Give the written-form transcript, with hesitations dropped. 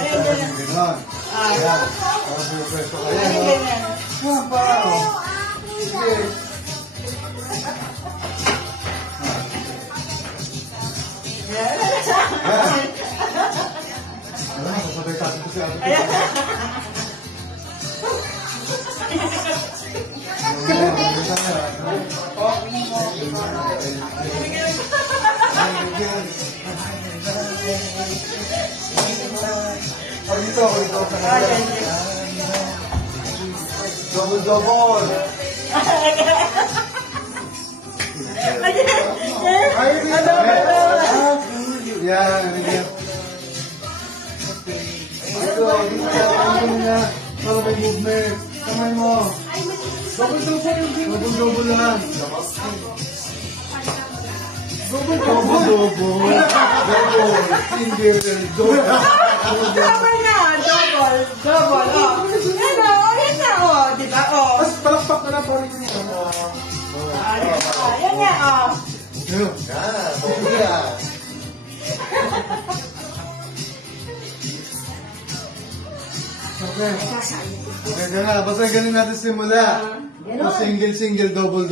Ayan, gano'n. Ayan. Tapos yung pwesto ka yan. Ayan pa. Sige. Alam mo, sasabay sa atin ko si Ate. Dito. Double. Yan. Dito na. Para may movement. Kamay mo. Double lang. Double. Single. Tama na, double. Ayan na, diba? Mas palakpak na pa rin yun. Ayan nga, Okay. Okay, basta ganun natin simula. Single, double.